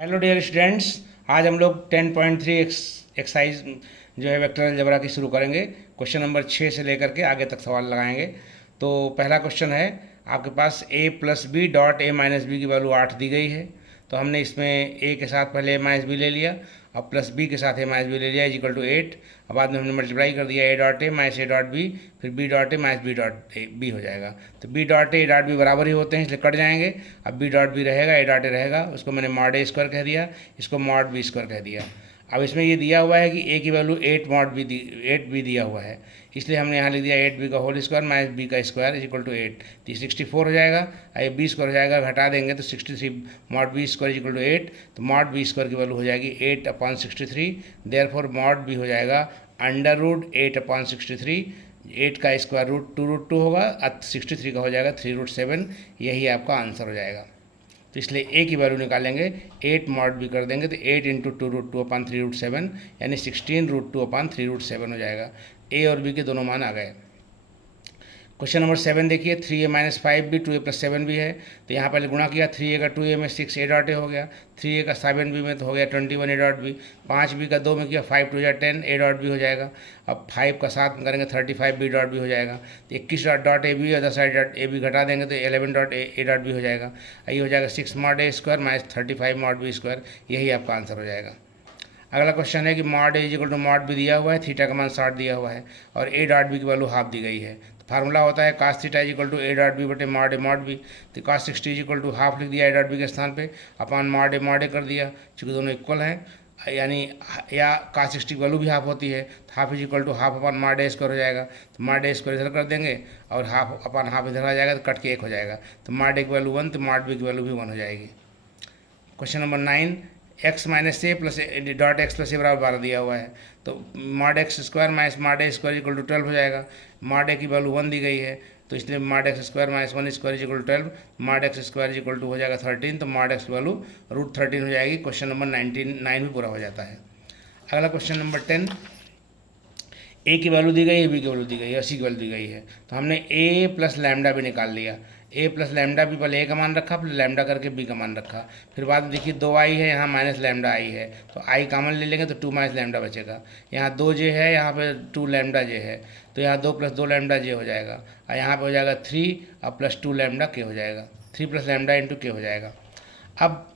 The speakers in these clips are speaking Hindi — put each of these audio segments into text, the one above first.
हेलो डियर स्टूडेंट्स, आज हम लोग 10.3 एक्सरसाइज जो है वेक्टर अलजेब्रा की शुरू करेंगे। क्वेश्चन नंबर 6 से लेकर के आगे तक सवाल लगाएंगे। तो पहला क्वेश्चन है, आपके पास a plus B dot a minus b की वैल्यू 8 दी गई है। तो हमने इसमें a के साथ पहले a माइनस बी ले लिया, अब प्लस b के साथ a माइनस बी ले लिया इज इक्वल टू 8। अब बाद में हमने मल्टीप्लाई कर दिया a dot a minus a dot b, फिर b dot a minus b dot b हो जाएगा। तो b dot a dot b बराबर ही होते हैं, इसलिए कट जाएंगे। अब b डॉट b रहेगा, a डॉट a रहेगा, उसको मैंने मॉड a स्क्वायर कह दिया, इसको मॉड b स्क्वायर कह दिया। अब इसमें ये दिया हुआ है कि a की वैल्यू 8 दिया हुआ है, इसलिए हमने यहाँ लिख दिया 8b का होल स्क्वायर माइनस b का स्क्वायर इज इक्वल टू 8। तो 64 हो जाएगा, ये b स्क्वायर हो जाएगा, घटा देंगे तो 63 mod b square is equal to 8। तो मॉड b स्क्वायर की वैल्यू हो जाएगी 8/63। देयरफॉर मॉड b हो जाएगा अंडर रूट 8/63। 8 का स्क्वायर रूट 2√2 होगा, 63 का हो जाएगा 3√7। यही आपका आंसर हो जाएगा। तो इसलिए a की वैल्यू निकालेंगे, 8 मॉड b कर देंगे तो 8 इंटू 2√2/3√7 यानी 16√2/3√7 हो जाएगा। a और b के दोनों मान आ गए। क्वेश्चन नंबर 7 देखिए, 3a minus 5b 2a plus 7b है। तो यहाँ पहले गुणा किया, 3a का 2a में 6a डॉट a हो गया, 3a का 7b में तो हो गया 21 a डॉट b, 5b का 2 में किया 5 2 10 a डॉट b हो जाएगा। अब 5 का 7 में करेंगे 35b डॉट b हो जाएगा। तो 21 डॉट a b और 10 डॉट a b घटा देंगे तो 11 डॉट a डॉट b हो जाएगा। ये हो जाएगा 6 mod a square minus 35 mod b square, यही आपका आंसर हो जाएगा। अगला क्वेश्चन है कि mod a equal to mod b दिया हुआ है, थीटा का मान 60 दिया हुआ है और ए डॉट बी की वैल्यू हाफ दी गई है। तो फार्मूला होता है cos theta equal to a dot b बटे मॉड ए मॉड बी। तो cos 60 इक्वल टू हाफ लिख दिया ए डॉट बी के स्थान पे, अपॉन मॉड ए कर दिया, चूँकि दोनों इक्वल हैं यानी या cos 60 की वैल्यू भी हाफ होती है, तो half is equal to half upon mod A square हो जाएगा। तो मॉड ए स्क्वायर इधर कर देंगे और हाफ अपॉन हाफ इधर आ जाएगा, तो कट के 1 हो जाएगा। तो मॉड ए की वैल्यू 1, तो मॉड बी की वैल्यू भी 1 हो जाएगी। Question number 9, x minus a plus dot x plus a बराबर 12 दिया हुआ है। तो mod x square minus mod A square equal to 12 हो जाएगा। मॉड ए की वैल्यू 1 दी गई है, तो इसलिए mod x square minus 1 square equal to 12, mod x square equal to हो जाएगा 13। तो मॉड एक्स की वैल्यू √13 हो जाएगी। क्वेश्चन नंबर 9 भी पूरा हो जाता है। अगला क्वेश्चन नंबर 10, ए की वैल्यू दी गई है, बी की वैल्यू दी गई है, सी की वैल्यू दी गई है। तो हमने ए प्लस लैम्डा भी निकाल लिया। ए प्लस लैम्डा भी पहले ए का मान रखा, फिर लैम्डा करके बी का मान रखा। फिर बाद में देखिए 2 आई है, यहाँ माइनस लैम्डा आई है, तो आई कॉमन ले लेंगे तो 2 माइनस लैम्डा बचेगा। यहाँ 2 जे है, यहाँ पे 2 लैम्डा जे है, तो यहाँ 2 प्लस 2 लैम्डा जे हो जाएगा और यहाँ पे हो जाएगा 3 और प्लस 2 लैम्डा के हो जाएगा, 3 प्लस लैम्डा इंटू के हो जाएगा। अब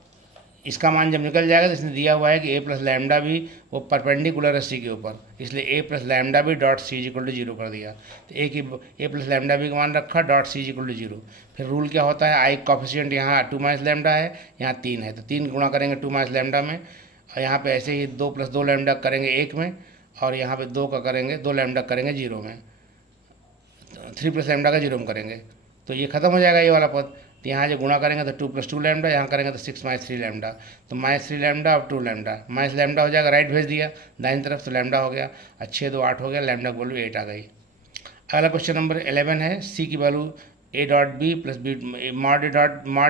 इसका मान जब निकल जाएगा तो इसने दिया हुआ है कि ए प्लस लैम्डा भी वो परपेंडिकुलर है सी के ऊपर, इसलिए ए प्लस लैम्डा भी डॉट सी इक्वल टू 0 कर दिया। तो ए प्लस लैम्डा भी का मान रखा, डॉट सी इक्वल टू 0। फिर रूल क्या होता है, आई कॉफिशिएंट यहाँ 2 माइनस लैम्डा है, यहाँ 3 है, तो 3 गुणा करेंगे 2 माइनस लैम्डा में, और यहाँ पे ऐसे ही 2 प्लस 2 लैम्डा करेंगे 1 में, और यहाँ पे 2 का करेंगे 2 लैम्डा करेंगे 0 में, 3 प्लस लैम्डा का 0 में करेंगे, तो ये खत्म हो जाएगा ये वाला पद। तो यहाँ जो गुणा करेंगे तो 2 प्लस 2 लैम्डा, यहाँ करेंगे तो 6 माइनस 3 लैम्डा, तो माइनस 3 लैम्डा और 2 लैम्डा, माइनस लैम्डा हो जाएगा, राइट भेज दिया दाहिनी तरफ, तो लैम्डा हो गया, 6 2 8 हो गया, लैम्डा की वैल्यू 8 आ गई। अगला क्वेश्चन नंबर 11 है, सी की value A dot B plus B mod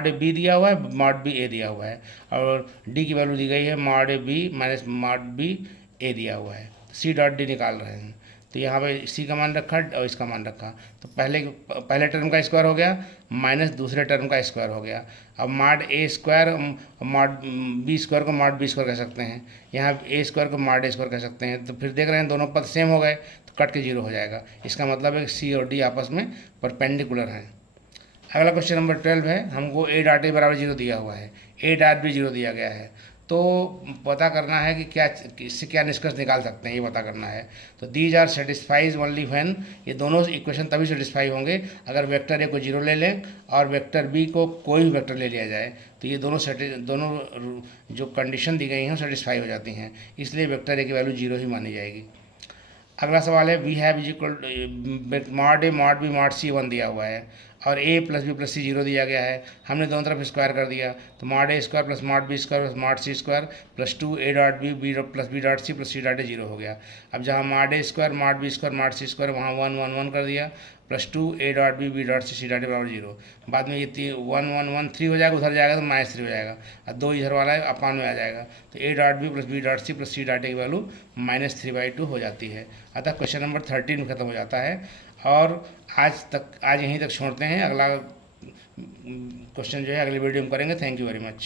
A B दिया हुआ है, मॉड बी ए दिया हुआ है, और डी की वैल्यू दी गई है mod A B minus mod B A दिया हुआ है। सी डॉट डी निकाल रहे हैं, तो यहाँ पे सी का मान रखा और इसका मान रखा, तो पहले टर्म का स्क्वायर हो गया माइनस दूसरे टर्म का स्क्वायर हो गया। अब मॉड ए स्क्वायर मॉड बी स्क्वायर को मॉड बी स्क्वायर कह सकते हैं, यहाँ ए स्क्वायर को मॉड ए स्क्वायर कह सकते हैं। तो फिर देख रहे हैं दोनों पद सेम हो गए, तो कट के 0 हो जाएगा। इसका मतलब है कि सी और डी आपस में परपेंडिकुलर हैं। अगला क्वेश्चन नंबर 12 है, हमको ए डॉट ए बराबर 0 दिया हुआ है, ए डॉट बी 0 दिया गया है, तो पता करना है कि क्या इससे क्या निष्कर्ष निकाल सकते हैं, ये पता करना है। तो these are satisfies only when, ये दोनों इक्वेशन तभी सेटिस्फाई होंगे अगर वेक्टर ए को 0 ले लें और वेक्टर बी को कोई भी वेक्टर ले लिया जाए, तो ये दोनों जो कंडीशन दी गई हैं सेटिस्फाई हो जाती हैं, इसलिए वेक्टर ए की वैल्यू 0 ही मानी जाएगी। अगला सवाल है, we have is equal mod a mod b mod c 1 दिया हुआ है और a plus b plus c 0 दिया गया है। हमने दोनों तरफ स्क्वायर कर दिया, तो mod A square plus mod B square plus mod C square plus 2 A dot B plus B dot C plus C dot A 0 हो गया। अब जहाँ मॉड ए square mod B square mod C square वहाँ 1 1 1 कर दिया, plus 2 A dot B dot C dot A बराबर 0। बाद में ये 1 1 1 3 हो जाएगा, उधर जाएगा तो माइनस 3 हो जाएगा, और 2 इधर वाला है अपान में आ जाएगा, तो a dot B plus B dot C plus C dot a की वैल्यू -3/2 हो जाती है। अतः क्वेश्चन नंबर 13 में खत्म हो जाता है। और आज यहीं तक छोड़ते हैं, अगला क्वेश्चन जो है अगली वीडियो में करेंगे। Thank you very much.